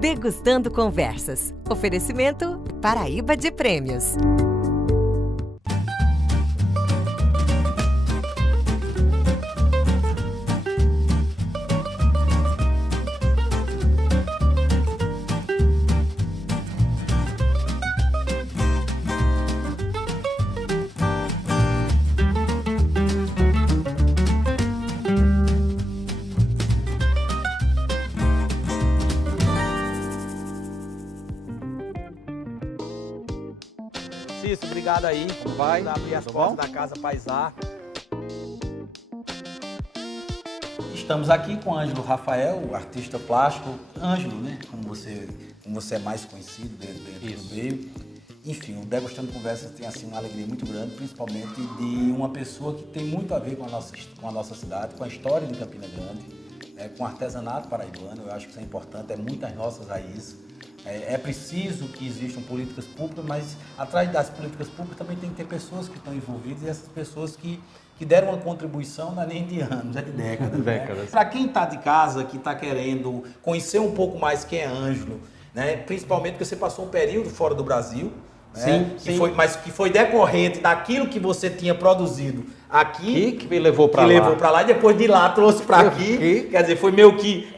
Degustando Conversas. Oferecimento Paraíba de Prêmios. Cício, obrigado aí. Vai. Vamos abrir as portas da Casa Paisá. Estamos aqui com o Ângelo Rafael, o artista plástico. Ângelo, né? Como você é mais conhecido dentro do meio. Enfim, o Degustando Conversas tem assim, uma alegria muito grande, principalmente de uma pessoa que tem muito a ver com a nossa cidade, com a história de Campina Grande, com o artesanato paraibano. Eu acho que isso é importante, é muitas nossas raízes. É preciso que existam políticas públicas, mas atrás das políticas públicas também tem que ter pessoas que estão envolvidas, e essas pessoas que deram uma contribuição não é nem de anos, é de décadas. Né? Para quem está de casa, que está querendo conhecer um pouco mais quem é Ângelo, né? Principalmente porque você passou um período fora do Brasil, né? Sim. Mas que foi decorrente daquilo que você tinha produzido aqui, que me levou para lá. levou para lá e depois de lá trouxe para aqui. Quer dizer, foi meio que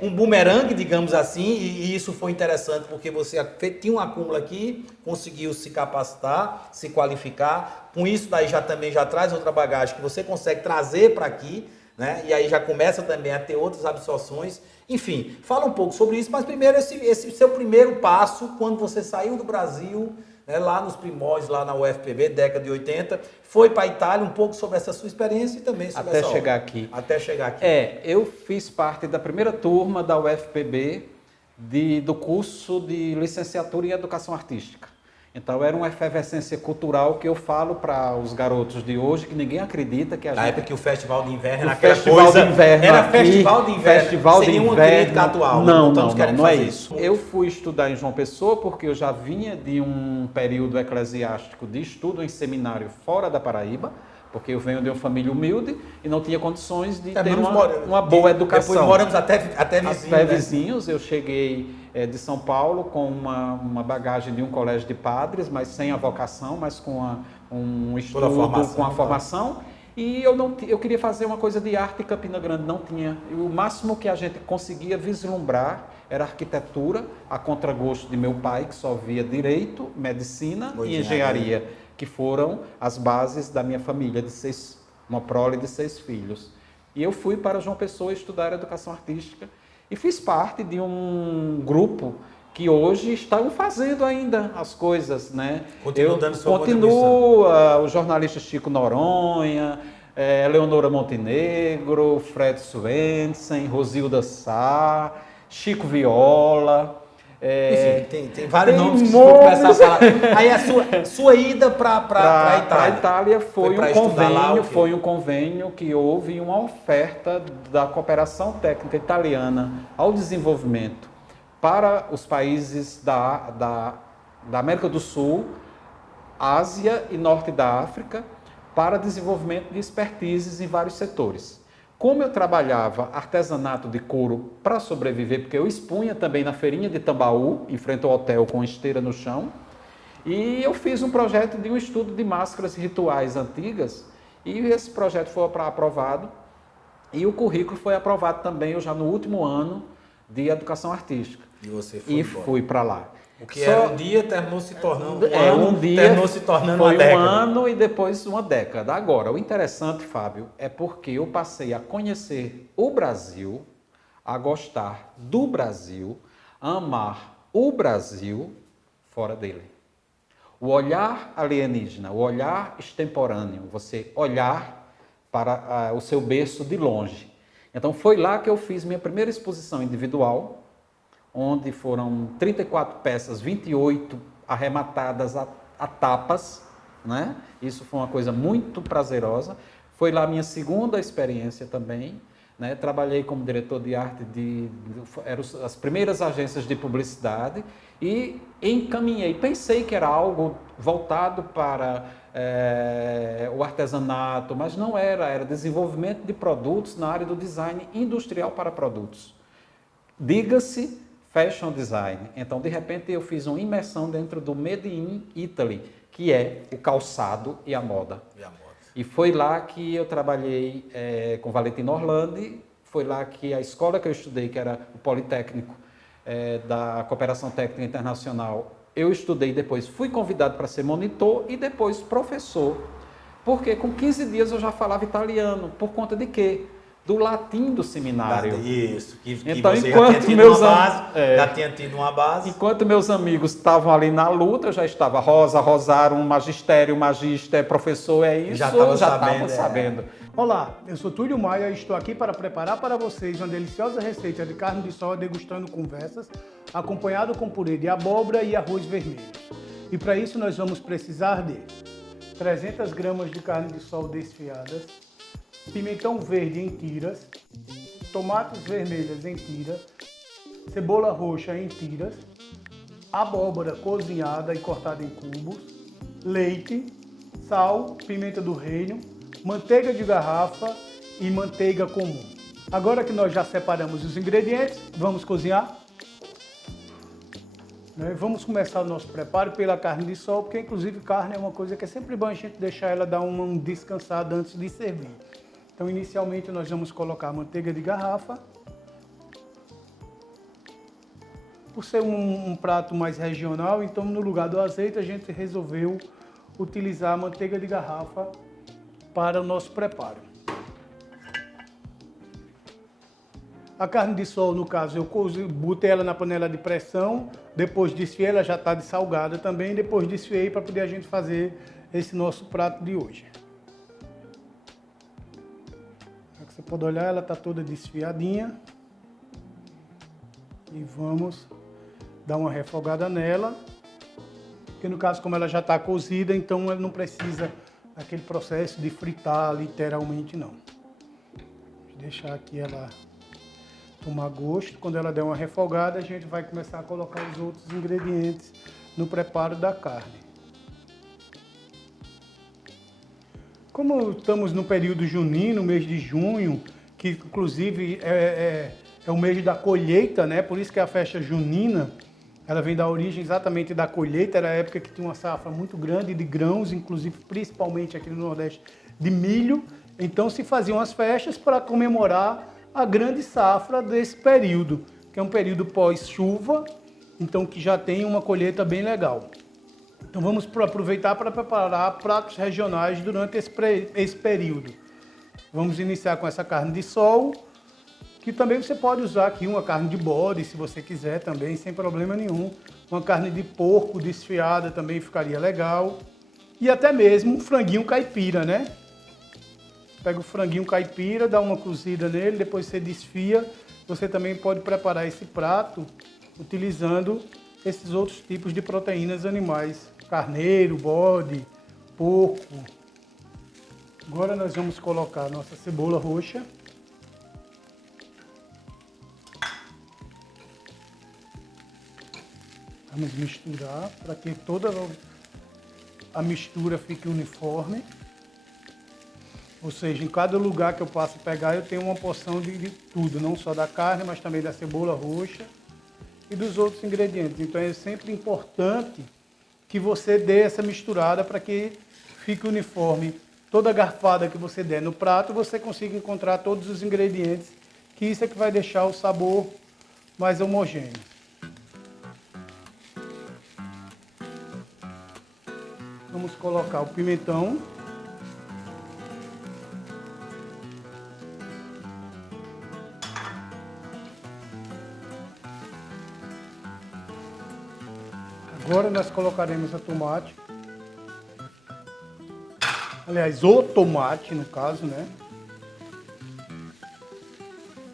um bumerangue, digamos assim, e isso foi interessante porque você tinha um acúmulo aqui, conseguiu se capacitar, se qualificar. Com isso daí já traz outra bagagem que você consegue trazer para aqui, né? E aí já começa também a ter outras absorções. Enfim, fala um pouco sobre isso, mas primeiro esse seu primeiro passo quando você saiu do Brasil, né, lá nos primórdios, lá na UFPB, década de 80, foi para a Itália, um pouco sobre essa sua experiência e também sobre essa chegar obra. aqui. Até chegar aqui. Eu fiz parte da primeira turma da UFPB do curso de licenciatura em Educação Artística. Então era uma efervescência cultural que eu falo para os garotos de hoje, que ninguém acredita que a gente... Na época que o Festival de Inverno era aquela coisa... Era Festival de Inverno, Festival sem de nenhuma Inverno. crítica atual. Não é isso. Eu fui estudar em João Pessoa porque eu já vinha de um período eclesiástico de estudo em seminário fora da Paraíba, porque eu venho de uma família humilde e não tinha condições de ter uma boa educação. Depois moramos até vizinhos. Até vizinhos. Eu cheguei de São Paulo com uma bagagem de um colégio de padres, mas sem a vocação, mas com um estudo, com a formação. E eu queria fazer uma coisa de arte em Campina Grande, não tinha. O máximo que a gente conseguia vislumbrar era arquitetura, a contragosto de meu pai, que só via direito, medicina e engenharia, que foram as bases da minha família, uma prole de 6 filhos. E eu fui para João Pessoa estudar educação artística e fiz parte de um grupo que hoje estão fazendo ainda as coisas, né? Continua o jornalista Chico Noronha, Leonora Montenegro, Fred Swensen, Rosilda Sá, Chico Viola. Enfim, tem vários nomes que se for começar a falar. Aí a sua ida para a Itália. A Itália foi um convênio que houve uma oferta da cooperação técnica italiana ao desenvolvimento para os países da América do Sul, Ásia e Norte da África, para desenvolvimento de expertises em vários setores. Como eu trabalhava artesanato de couro para sobreviver, porque eu expunha também na feirinha de Tambaú, em frente ao hotel com esteira no chão, e eu fiz um projeto de um estudo de máscaras rituais antigas, e esse projeto foi aprovado, e o currículo foi aprovado também, eu já no último ano de educação artística. E você foi embora. Fui para lá. O que era um dia terminou se tornando uma década. Um ano e depois uma década. Agora, o interessante, Fábio, é porque eu passei a conhecer o Brasil, a gostar do Brasil, a amar o Brasil fora dele. O olhar alienígena, o olhar extemporâneo, você olhar para o seu berço de longe. Então foi lá que eu fiz minha primeira exposição individual, onde foram 34 peças, 28 arrematadas a tapas, né? Isso foi uma coisa muito prazerosa. Foi lá a minha segunda experiência também, né? Trabalhei como diretor de arte eram as primeiras agências de publicidade e pensei que era algo voltado para o artesanato, mas não era desenvolvimento de produtos na área do design industrial para produtos. Diga-se, fashion design. Então, de repente, eu fiz uma imersão dentro do Made in Italy, que é o calçado e a moda. E foi lá que eu trabalhei com Valentino Orlandi, foi lá que a escola que eu estudei, que era o Politécnico da Cooperação Técnica Internacional, eu estudei depois, fui convidado para ser monitor e depois professor, porque com 15 dias eu já falava italiano, por conta de quê? Do latim do seminário. Isso, que então, você enquanto já tinha tido uma base. Enquanto meus amigos estavam ali na luta, eu já estava rosa, rosário, magistério, magister, professor, é isso, já estava sabendo. Olá, eu sou Túlio Maia e estou aqui para preparar para vocês uma deliciosa receita de carne de sol degustando conversas, acompanhado com purê de abóbora e arroz vermelho. E para isso nós vamos precisar de 300 gramas de carne de sol desfiadas, pimentão verde em tiras, tomates vermelhas em tiras, cebola roxa em tiras, abóbora cozinhada e cortada em cubos, leite, sal, pimenta do reino, manteiga de garrafa e manteiga comum. Agora que nós já separamos os ingredientes, vamos cozinhar? Vamos começar o nosso preparo pela carne de sol, porque inclusive carne é uma coisa que é sempre bom a gente deixar ela dar uma descansada antes de servir. Então inicialmente nós vamos colocar a manteiga de garrafa. Por ser um prato mais regional, então no lugar do azeite a gente resolveu utilizar a manteiga de garrafa para o nosso preparo. A carne de sol, no caso, eu botei ela na panela de pressão, depois desfiei, ela já está dessalgada também, depois desfiei para poder a gente fazer esse nosso prato de hoje. Você pode olhar, ela está toda desfiadinha. E vamos dar uma refogada nela, porque no caso, como ela já está cozida, então ela não precisa daquele processo de fritar literalmente, não. Vou deixar aqui ela tomar gosto. Quando ela der uma refogada, a gente vai começar a colocar os outros ingredientes no preparo da carne. Como estamos no período junino, mês de junho, que inclusive é o mês da colheita, né? Por isso que a festa junina, ela vem da origem exatamente da colheita. Era a época que tinha uma safra muito grande de grãos, inclusive principalmente aqui no Nordeste, de milho. Então se faziam as festas para comemorar a grande safra desse período, que é um período pós-chuva, então que já tem uma colheita bem legal. Então vamos aproveitar para preparar pratos regionais durante esse período. Vamos iniciar com essa carne de sol, que também você pode usar aqui uma carne de bode, se você quiser também, sem problema nenhum. Uma carne de porco desfiada também ficaria legal. E até mesmo um franguinho caipira, né? Pega o franguinho caipira, dá uma cozida nele, depois você desfia. Você também pode preparar esse prato utilizando esses outros tipos de proteínas animais. Carneiro, bode, porco. Agora nós vamos colocar a nossa cebola roxa. Vamos misturar para que toda a mistura fique uniforme. Ou seja, em cada lugar que eu passo a pegar, eu tenho uma porção de tudo, não só da carne, mas também da cebola roxa e dos outros ingredientes. Então é sempre importante que você dê essa misturada para que fique uniforme. Toda garfada que você der no prato, você consiga encontrar todos os ingredientes, que isso é que vai deixar o sabor mais homogêneo. Vamos colocar o pimentão. Agora nós colocaremos a tomate. Aliás, o tomate, no caso, né?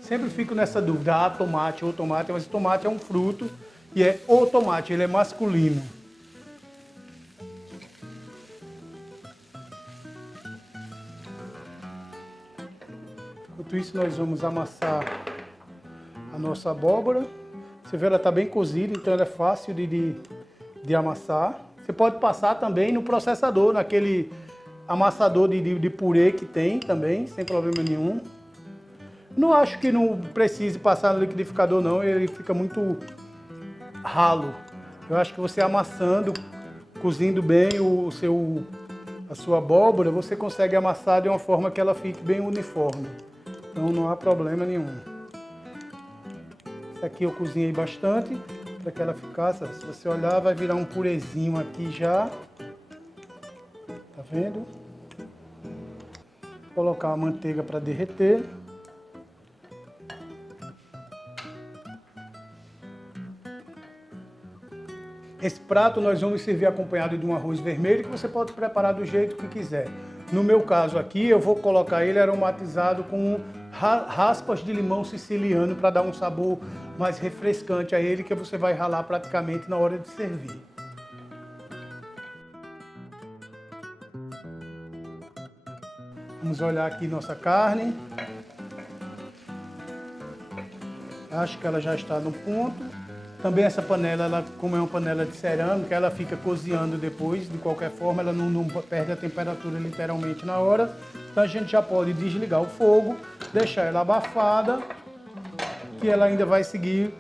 Sempre fico nessa dúvida, tomate ou tomate, mas tomate é um fruto e é o tomate, ele é masculino. Enquanto isso, nós vamos amassar a nossa abóbora. Você vê, ela está bem cozida, então ela é fácil de amassar. Você pode passar também no processador, naquele amassador de purê que tem também, sem problema nenhum. Não acho que não precise passar no liquidificador não, ele fica muito ralo. Eu acho que você amassando, cozindo bem a sua abóbora, você consegue amassar de uma forma que ela fique bem uniforme. Então não há problema nenhum. Essa aqui eu cozinhei bastante para que ela ficasse, se você olhar, vai virar um purezinho aqui já. Tá vendo? Vou colocar a manteiga para derreter. Esse prato nós vamos servir acompanhado de um arroz vermelho que você pode preparar do jeito que quiser. No meu caso aqui, eu vou colocar ele aromatizado com raspas de limão siciliano para dar um sabor mais refrescante a ele, que você vai ralar praticamente na hora de servir. Vamos olhar aqui nossa carne. Acho que ela já está no ponto. Também essa panela, ela, como é uma panela de cerâmica, ela fica cozinhando depois, de qualquer forma, ela não perde a temperatura literalmente na hora. Então a gente já pode desligar o fogo, deixar ela abafada, que ela ainda vai seguir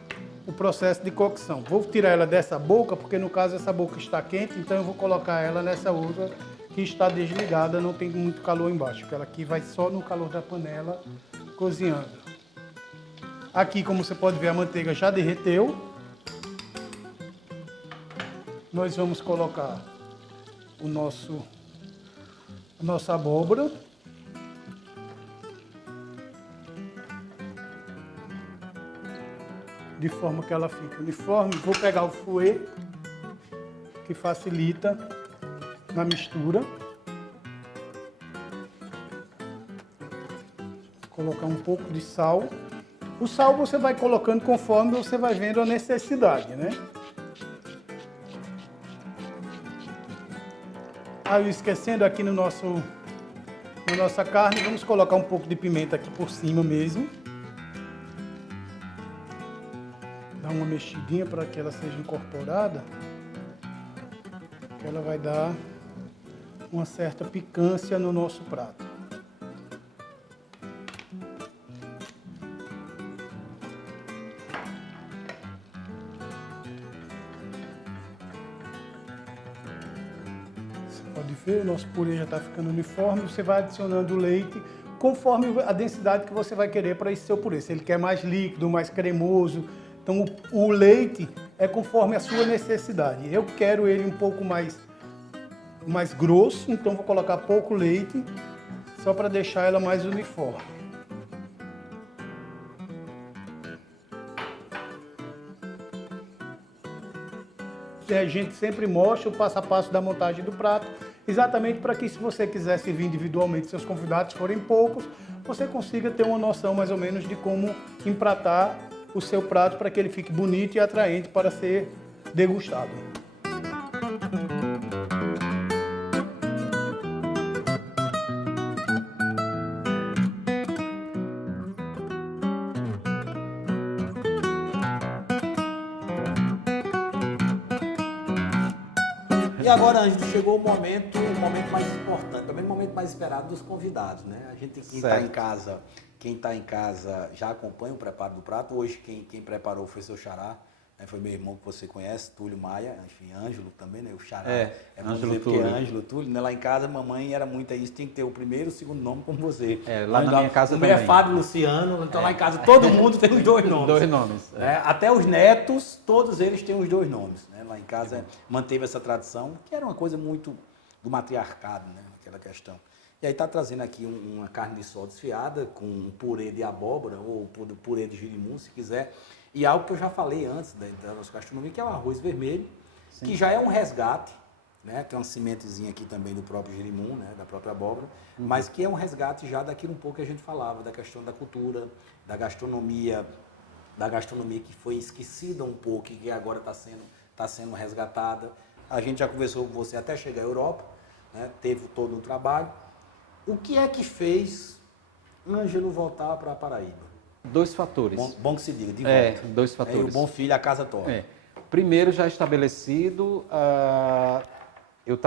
o processo de cocção. Vou tirar ela dessa boca, porque no caso essa boca está quente, então eu vou colocar ela nessa outra que está desligada, não tem muito calor embaixo, porque ela aqui vai só no calor da panela cozinhando. Aqui, como você pode ver, a manteiga já derreteu. Nós vamos colocar a nossa abóbora. De forma que ela fique uniforme. Vou pegar o fouet, que facilita na mistura. Vou colocar um pouco de sal. O sal você vai colocando conforme você vai vendo a necessidade, né? Aí, esquecendo aqui na nossa carne, vamos colocar um pouco de pimenta aqui por cima mesmo. Dar uma mexidinha para que ela seja incorporada. Que ela vai dar uma certa picância no nosso prato. Pode ver, o nosso purê já está ficando uniforme. Você vai adicionando o leite conforme a densidade que você vai querer para esse seu purê. Se ele quer mais líquido, mais cremoso. Então o leite é conforme a sua necessidade. Eu quero ele um pouco mais grosso, então vou colocar pouco leite, só para deixar ela mais uniforme. A gente sempre mostra o passo a passo da montagem do prato, exatamente para que, se você quiser servir individualmente, seus convidados forem poucos, você consiga ter uma noção mais ou menos de como empratar o seu prato para que ele fique bonito e atraente para ser degustado. E agora, Ângelo, chegou o momento mais importante, também o momento mais esperado dos convidados, né? A gente, quem está em casa já acompanha o preparo do prato. Hoje quem preparou foi seu xará, né? Foi meu irmão que você conhece, Túlio Maia, enfim, Ângelo também, né? O xará Ângelo Túlio. Ângelo Túlio, né? Lá em casa, mamãe era muito isso, tem que ter o primeiro e o segundo nome como você. Lá na minha casa também. O meu é Fábio Luciano, então lá em casa todo mundo tem os dois nomes. Dois nomes. Até os netos, todos eles têm os dois nomes, né? Lá em casa manteve essa tradição, que era uma coisa muito do matriarcado, né? Aquela questão. E aí está trazendo aqui uma carne de sol desfiada com um purê de abóbora ou purê de girimum, se quiser. E algo que eu já falei antes da nossa gastronomia, que é o arroz vermelho, sim, que já é um resgate, né? Tem uma sementezinha aqui também do próprio girimum, né? Da própria abóbora, mas que é um resgate já daquilo um pouco que a gente falava, da questão da cultura, da gastronomia que foi esquecida um pouco e que agora está sendo resgatada. A gente já conversou com você até chegar à Europa, né? Teve todo o trabalho. O que é que fez Ângelo voltar para a Paraíba? Dois fatores. Bom que se diga, de volta. Dois fatores. O bom filho, a casa torna. Primeiro, já estabelecido, eu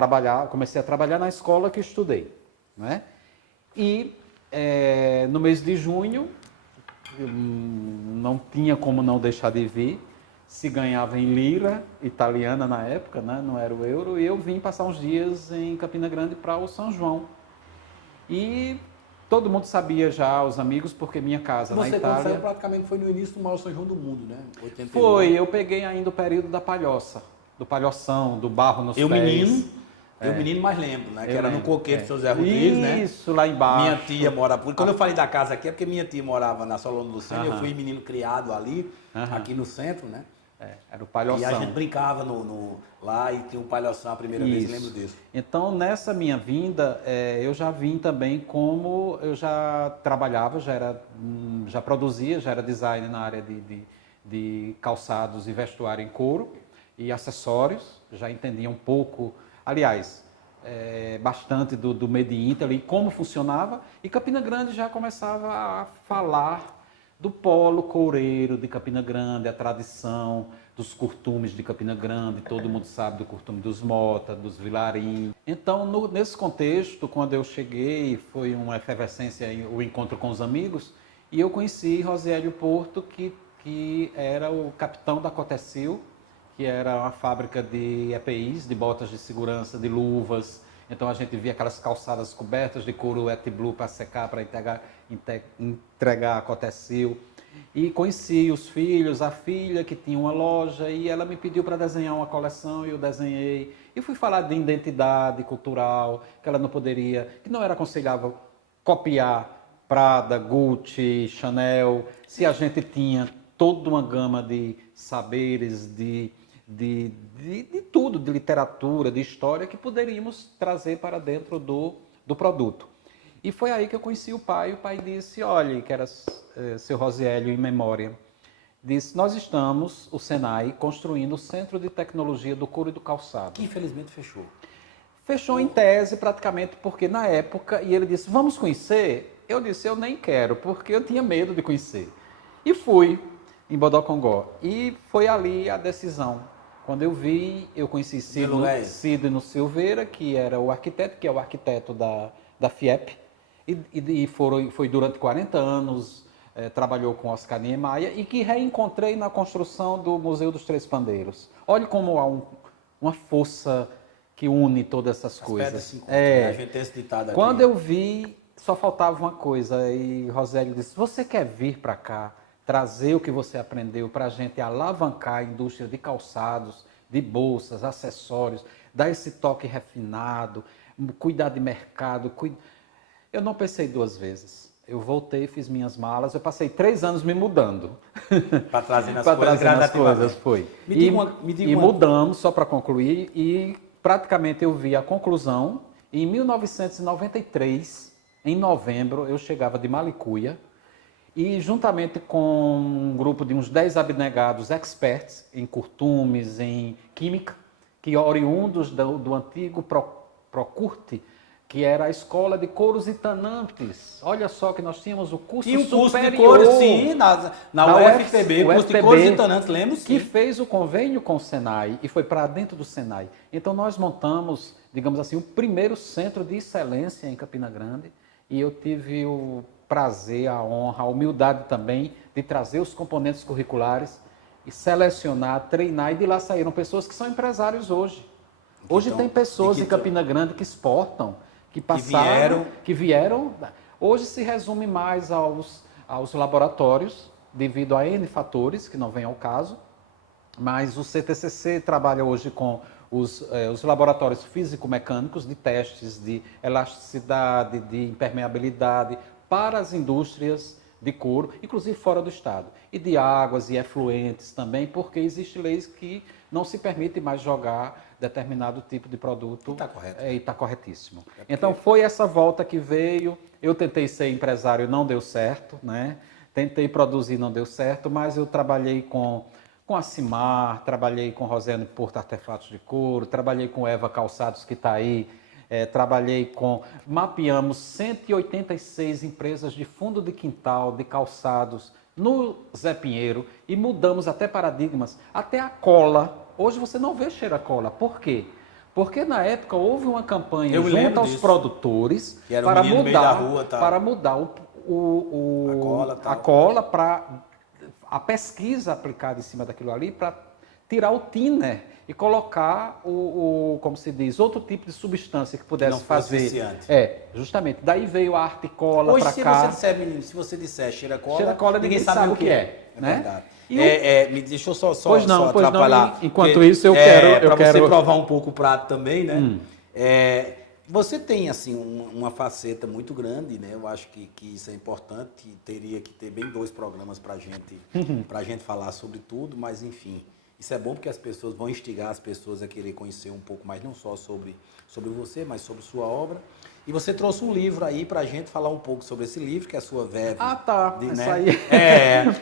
comecei a trabalhar na escola que estudei, né? E no mês de junho, não tinha como não deixar de vir, se ganhava em lira italiana na época, né? Não era o euro, e eu vim passar uns dias em Campina Grande para o São João. E todo mundo sabia já, os amigos, porque minha casa na Itália... Você saiu praticamente foi no início do maior São João do mundo, né? 81. Foi, eu peguei ainda o período da palhoça, do palhoção, do barro nos pés. Eu menino mais lembro, né? Que era lembro, no Coqueiro do São José Rodrigues, né? Isso, lá embaixo. Minha tia morava... Quando eu falei da casa aqui, é porque minha tia morava na Solano Lucena, eu fui menino criado ali, aqui no centro, né? Era o palhoção. E a gente brincava lá e tinha um palhoção a primeira vez, eu lembro disso. Então, nessa minha vinda, eu já vim também como eu já trabalhava, já produzia, já era designer na área de calçados e vestuário em couro e acessórios, já entendia um pouco, aliás, bastante do Made in Italy e como funcionava, e Campina Grande já começava a falar do polo coureiro de Campina Grande, a tradição dos curtumes de Campina Grande, todo mundo sabe do curtume dos Mota, dos Vilarim. Então, nesse contexto, quando eu cheguei, foi uma efervescência, o encontro com os amigos, e eu conheci Rosélio Porto, que era o capitão da Cotecil, que era uma fábrica de EPIs, de botas de segurança, de luvas. Então a gente via aquelas calçadas cobertas de couro wet blue para secar, para entregar a Cotecil. E conheci os filhos, a filha que tinha uma loja, e ela me pediu para desenhar uma coleção e eu desenhei. E fui falar de identidade cultural, que ela não poderia, que não era aconselhável copiar Prada, Gucci, Chanel, se a gente tinha toda uma gama de saberes, de tudo, de literatura, de história, que poderíamos trazer para dentro do produto. E foi aí que eu conheci o pai disse, olha, que era seu Rosiélio em memória, disse, nós estamos, o Senai, construindo o Centro de Tecnologia do Couro e do Calçado. Que infelizmente fechou. Fechou em tese, praticamente, porque na época, e ele disse, vamos conhecer? Eu disse, eu nem quero, porque eu tinha medo de conhecer. E fui em Bodocongó. E foi ali a decisão. Quando eu vi, eu conheci Sidno Silveira, que era o arquiteto, que é o arquiteto da FIEP, e foi durante 40 anos, trabalhou com Oscar Niemeyer, e que reencontrei na construção do Museu dos Três Pandeiros. Olha como há uma força que une todas essas coisas. Se encontram, né? A gente tem esse ditado aqui. Quando eu vi, só faltava uma coisa, e Rosélio disse, você quer vir para cá, trazer o que você aprendeu para a gente alavancar a indústria de calçados, de bolsas, acessórios, dar esse toque refinado, cuidar de mercado. Eu não pensei duas vezes. Eu voltei, fiz minhas malas, eu passei 3 anos me mudando. Para trazer as coisas, foi. E mudamos, só para concluir, e praticamente eu vi a conclusão. Em 1993, em novembro, eu chegava de Malicuia, e juntamente com um grupo de uns 10 abnegados experts em curtumes, em química, que oriundos do antigo Procurte, que era a escola de couros e tanantes. Olha só que nós tínhamos o curso superior. Tinha um curso de couros, sim, na UFPB, o curso de couros e tanantes, lembro sim. Que fez o convênio com o Senai e foi para dentro do Senai. Então nós montamos, digamos assim, o primeiro centro de excelência em Campina Grande, e eu tive o prazer, a honra, a humildade também de trazer os componentes curriculares e selecionar, treinar, e de lá saíram pessoas que são empresários hoje. Hoje tem pessoas em Campina Grande que exportam, que passaram, que vieram. Hoje se resume mais aos laboratórios, devido a N fatores, que não vem ao caso, mas o CTCC trabalha hoje com os laboratórios físico-mecânicos de testes de elasticidade, de impermeabilidade, para as indústrias de couro, inclusive fora do estado, e de águas e efluentes também, porque existem leis que não se permite mais jogar determinado tipo de produto. Está correto. E está corretíssimo. Então foi essa volta que veio, eu tentei ser empresário, não deu certo, né? Tentei produzir, não deu certo, mas eu trabalhei com a Cimar, trabalhei com Rosélio Porto Artefatos de Couro, trabalhei com Eva Calçados, que está aí, mapeamos 186 empresas de fundo de quintal, de calçados, no Zé Pinheiro, e mudamos até paradigmas, até a cola. Hoje você não vê cheiro a cola. Por quê? Porque na época houve uma campanha junto aos produtores para mudar a cola para a pesquisa aplicada em cima daquilo ali para tirar o thinner e colocar como se diz, outro tipo de substância que pudesse não fazer. Viciante. Justamente. Daí veio a arte cola para cá. Hoje, se você disser cheira Cheira cola, ninguém sabe o que é. É né? verdade. E deixa eu só pois não, atrapalhar. Pois não, enquanto isso eu quero... Para você provar um pouco o prato também, né? Você tem, assim, uma faceta muito grande, né? Eu acho que isso é importante. Teria que ter bem 2 programas para gente falar sobre tudo, mas enfim... Isso é bom porque as pessoas vão instigar as pessoas a querer conhecer um pouco mais, não só sobre você, mas sobre sua obra. E você trouxe um livro aí para a gente falar um pouco sobre esse livro, que é a sua verve. Ah, tá. Isso né? aí.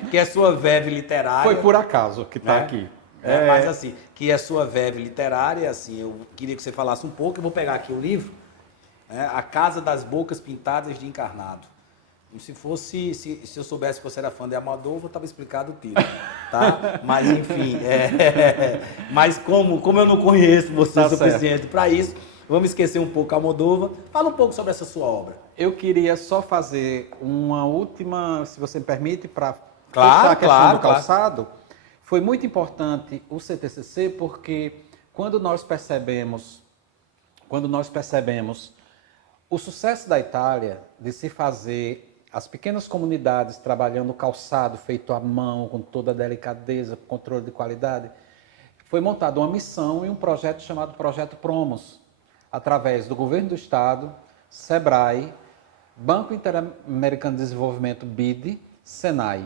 Que é a sua verve literária. Foi por acaso que está aqui. Mas assim, que é a sua verve literária, assim, eu queria que você falasse um pouco, eu vou pegar aqui o livro, né? A Casa das Bocas Pintadas de Encarnado. Se eu soubesse que você era fã de Almodóvar, estava explicado o título, tá? Mas enfim, mas como eu não conheço você o suficiente para isso, vamos esquecer um pouco Almodóvar. Fala um pouco sobre essa sua obra. Eu queria só fazer uma última, se você me permite, para fechar a questão do calçado. Foi muito importante o CTCC porque quando nós percebemos o sucesso da Itália de se fazer as pequenas comunidades trabalhando o calçado feito à mão, com toda a delicadeza, controle de qualidade, foi montada uma missão e um projeto chamado Projeto Promos, através do Governo do Estado, SEBRAE, Banco Interamericano de Desenvolvimento, BID, SENAI.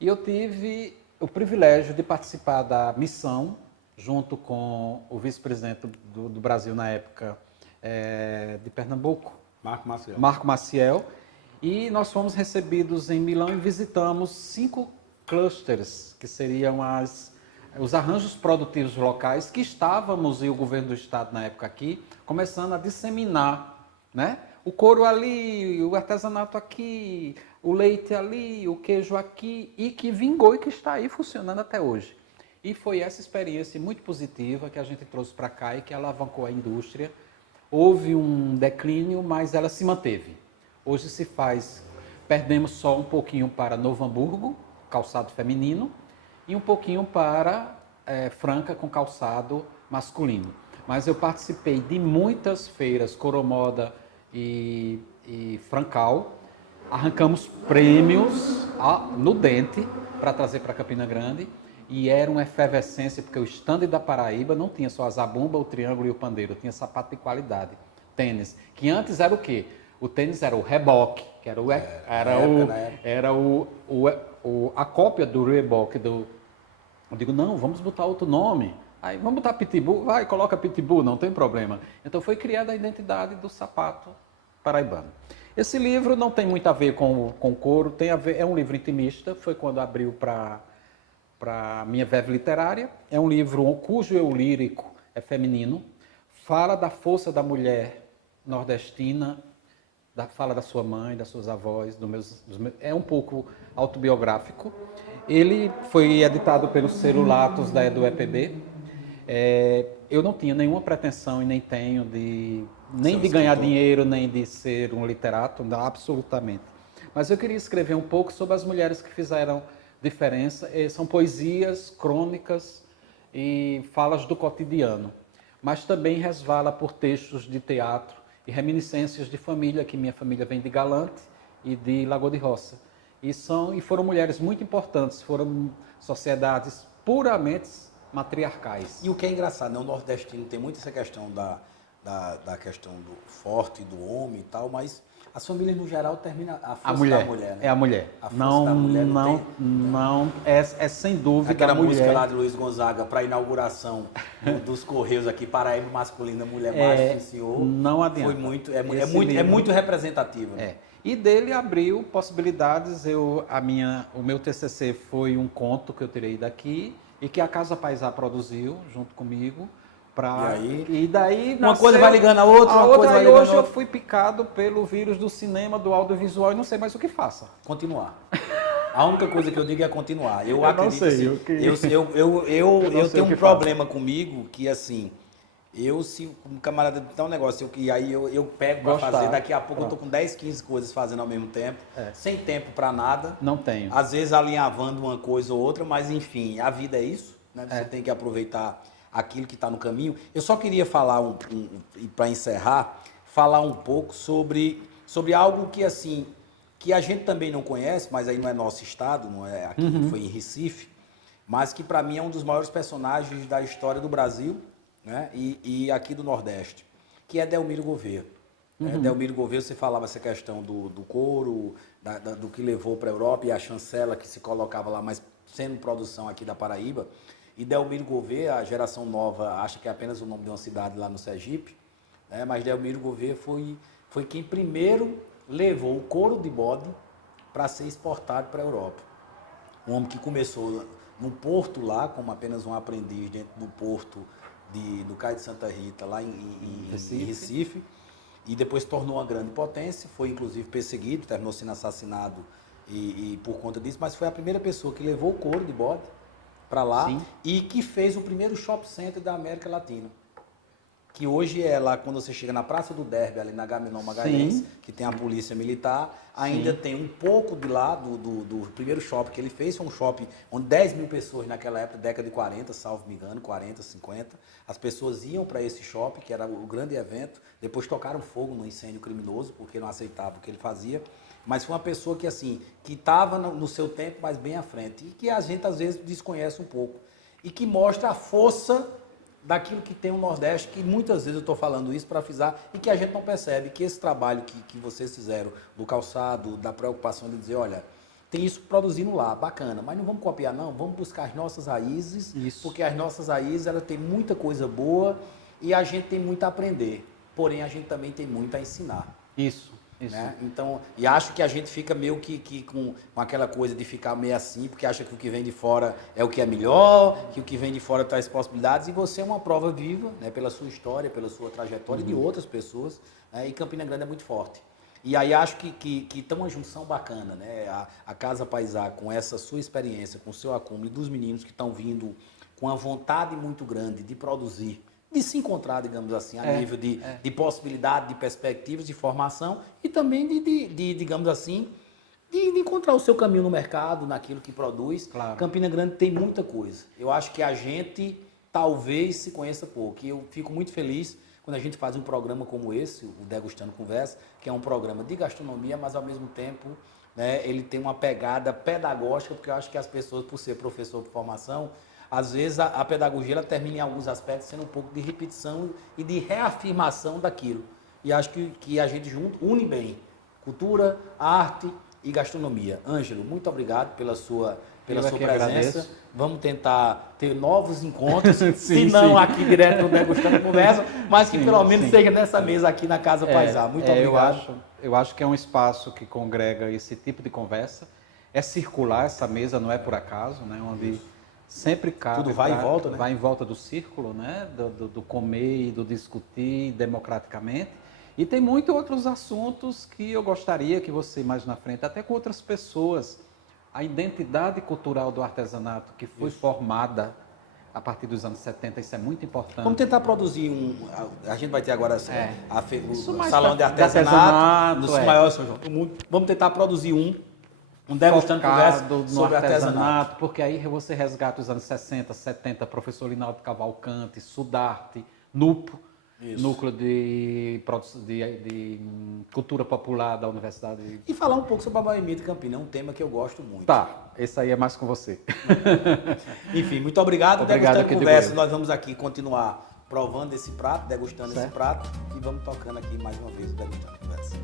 E eu tive o privilégio de participar da missão, junto com o vice-presidente do Brasil na época, de Pernambuco, Marco Maciel. E nós fomos recebidos em Milão e visitamos 5 clusters, que seriam os arranjos produtivos locais que estávamos, e o governo do estado na época aqui, começando a disseminar, né? O couro ali, o artesanato aqui, o leite ali, o queijo aqui, e que vingou e que está aí funcionando até hoje. E foi essa experiência muito positiva que a gente trouxe para cá e que alavancou a indústria. Houve um declínio, mas ela se manteve. Hoje se faz, perdemos só um pouquinho para Novo Hamburgo, calçado feminino, e um pouquinho para Franca, com calçado masculino. Mas eu participei de muitas feiras, Coromoda e Francal, arrancamos prêmios no dente para trazer para Campina Grande, e era uma efervescência, porque o stand da Paraíba não tinha só a zabumba, o triângulo e o pandeiro, tinha sapato de qualidade, tênis, que antes era o quê? O tênis era o Reebok, que era a cópia do Reebok. Eu digo, não, vamos botar outro nome. Aí, vamos botar Pitbull? Vai, coloca Pitbull, não tem problema. Então foi criada a identidade do sapato paraibano. Esse livro não tem muito a ver com couro, tem a ver, é um livro intimista, foi quando abriu para a minha verve literária. É um livro cujo eu lírico é feminino, fala da força da mulher nordestina, fala da sua mãe, das suas avós, é um pouco autobiográfico. Ele foi editado pelo Selo Latos do EPB. Eu não tinha nenhuma pretensão e nem tenho nem de ganhar dinheiro, nem de ser um literato, não, absolutamente. Mas eu queria escrever um pouco sobre as mulheres que fizeram diferença. São poesias, crônicas e falas do cotidiano, mas também resvala por textos de teatro e reminiscências de família, que minha família vem de Galante e de Lagoa de Roça. E foram mulheres muito importantes, foram sociedades puramente matriarcais. E o que é engraçado, né? O nordestino tem muito essa questão da questão do forte, do homem e tal, mas as famílias no geral terminam a força da mulher, né? É a mulher. A força da mulher é sem dúvida aquela a mulher. Música lá de Luiz Gonzaga para a inauguração dos Correios aqui, Paraíba masculina, mulher macho, sim, senhor. Não adianta. Foi muito, é muito representativo. Né? E dele abriu possibilidades. O meu TCC foi um conto que eu tirei daqui e que a Casa Paisá produziu junto comigo. E daí uma coisa vai ligando a outra, e hoje eu fui picado pelo vírus do cinema, do audiovisual e não sei mais o que faça. Continuar. A única coisa que eu digo é continuar. Eu acredito não sei, assim, eu tenho um problema comigo que assim, Se um camarada dá um negócio, e aí eu pego para fazer, daqui a pouco eu tô com 10, 15 coisas fazendo ao mesmo tempo, sem tempo para nada. Não tenho. Às vezes alinhavando uma coisa ou outra, mas enfim, a vida é isso, né? Você tem que aproveitar aquilo que está no caminho. Eu só queria falar, para encerrar, falar um pouco sobre algo que assim, que a gente também não conhece, mas aí não é nosso estado, não é aqui, foi em Recife, mas que para mim é um dos maiores personagens da história do Brasil, né? E aqui do Nordeste, que é Delmiro Gouveia. Delmiro Gouveia, você falava essa questão do couro, do que levou para a Europa e a chancela que se colocava lá, mas sendo produção aqui da Paraíba. E Delmiro Gouveia, a geração nova acha que é apenas o nome de uma cidade lá no Sergipe, né? Mas Delmiro Gouveia foi quem primeiro levou o couro de bode para ser exportado para a Europa. Um homem que começou no porto lá, como apenas um aprendiz dentro do porto do Cais de Santa Rita, lá em Recife, e depois tornou uma grande potência, foi inclusive perseguido, terminou sendo assassinado e por conta disso, mas foi a primeira pessoa que levou o couro de bode para lá. Sim. E que fez o primeiro shopping center da América Latina. Que hoje é lá, quando você chega na Praça do Derby, ali na Agamenon Magalhães, sim, que tem a polícia militar, ainda sim, tem um pouco de lá do primeiro shopping que ele fez. Foi um shopping onde 10 mil pessoas naquela época, década de 40, salvo me engano, 40, 50. As pessoas iam para esse shopping, que era o grande evento. Depois tocaram fogo no incêndio criminoso, porque não aceitavam o que ele fazia. Mas foi uma pessoa que, assim, que estava no seu tempo, mas bem à frente. E que a gente, às vezes, desconhece um pouco. E que mostra a força daquilo que tem o Nordeste, que muitas vezes eu estou falando isso para frisar, e que a gente não percebe, que esse trabalho que vocês fizeram, do calçado, da preocupação de dizer, olha, tem isso produzindo lá, bacana, mas não vamos copiar não, vamos buscar as nossas raízes, isso, porque as nossas raízes, ela tem muita coisa boa e a gente tem muito a aprender, porém a gente também tem muito a ensinar. Isso. Né? Então, e acho que a gente fica meio que com aquela coisa de ficar meio assim, porque acha que o que vem de fora é o que é melhor, que o que vem de fora traz possibilidades, e você é uma prova viva, né, pela sua história, pela sua trajetória e de outras pessoas, né, e Campina Grande é muito forte. E aí acho que tem uma junção bacana, né? A Casa Paisá, com essa sua experiência, com o seu acúmulo, e dos meninos que estão vindo com a vontade muito grande de produzir, de se encontrar, digamos assim, a nível de possibilidade, de perspectivas, de formação e também digamos assim, de encontrar o seu caminho no mercado, naquilo que produz. Claro. Campina Grande tem muita coisa. Eu acho que a gente talvez se conheça pouco. E eu fico muito feliz quando a gente faz um programa como esse, o Degustando Conversa, que é um programa de gastronomia, mas ao mesmo tempo, né, ele tem uma pegada pedagógica, porque eu acho que as pessoas, por ser professor de formação, às vezes a pedagogia ela termina em alguns aspectos sendo um pouco de repetição e de reafirmação daquilo. E acho que a gente junto une bem cultura, arte e gastronomia. Ângelo, muito obrigado pela sua presença. Agradeço. Vamos tentar ter novos encontros, sim, se não aqui direto no Degustando Conversa, mas que pelo menos seja nessa mesa aqui na Casa Paisá. Muito obrigado. Eu acho que é um espaço que congrega esse tipo de conversa. É circular essa mesa, não é por acaso, né? Onde sempre cabe. Tudo vai e volta, né? Vai em volta do círculo, né? Do comer e do discutir democraticamente. E tem muitos outros assuntos que eu gostaria que você, mais na frente, até com outras pessoas, a identidade cultural do artesanato que foi formada a partir dos anos 70, isso é muito importante. Vamos tentar produzir a gente vai ter agora o Salão de Artesanato, dos maiores São João do mundo. Vamos tentar produzir um Degustando Conversa sobre artesanato. Porque aí você resgata os anos 60, 70, professor Linaldo Cavalcante, Sudarte, NUPO, Núcleo de Cultura Popular da Universidade. E falar um pouco sobre a Boemia de Campina, é um tema que eu gosto muito. Tá, esse aí é mais com você. Enfim, muito obrigado. Obrigado, Degustando Conversa, nós vamos aqui continuar provando esse prato, degustando esse prato e vamos tocando aqui mais uma vez o Degustando Conversa.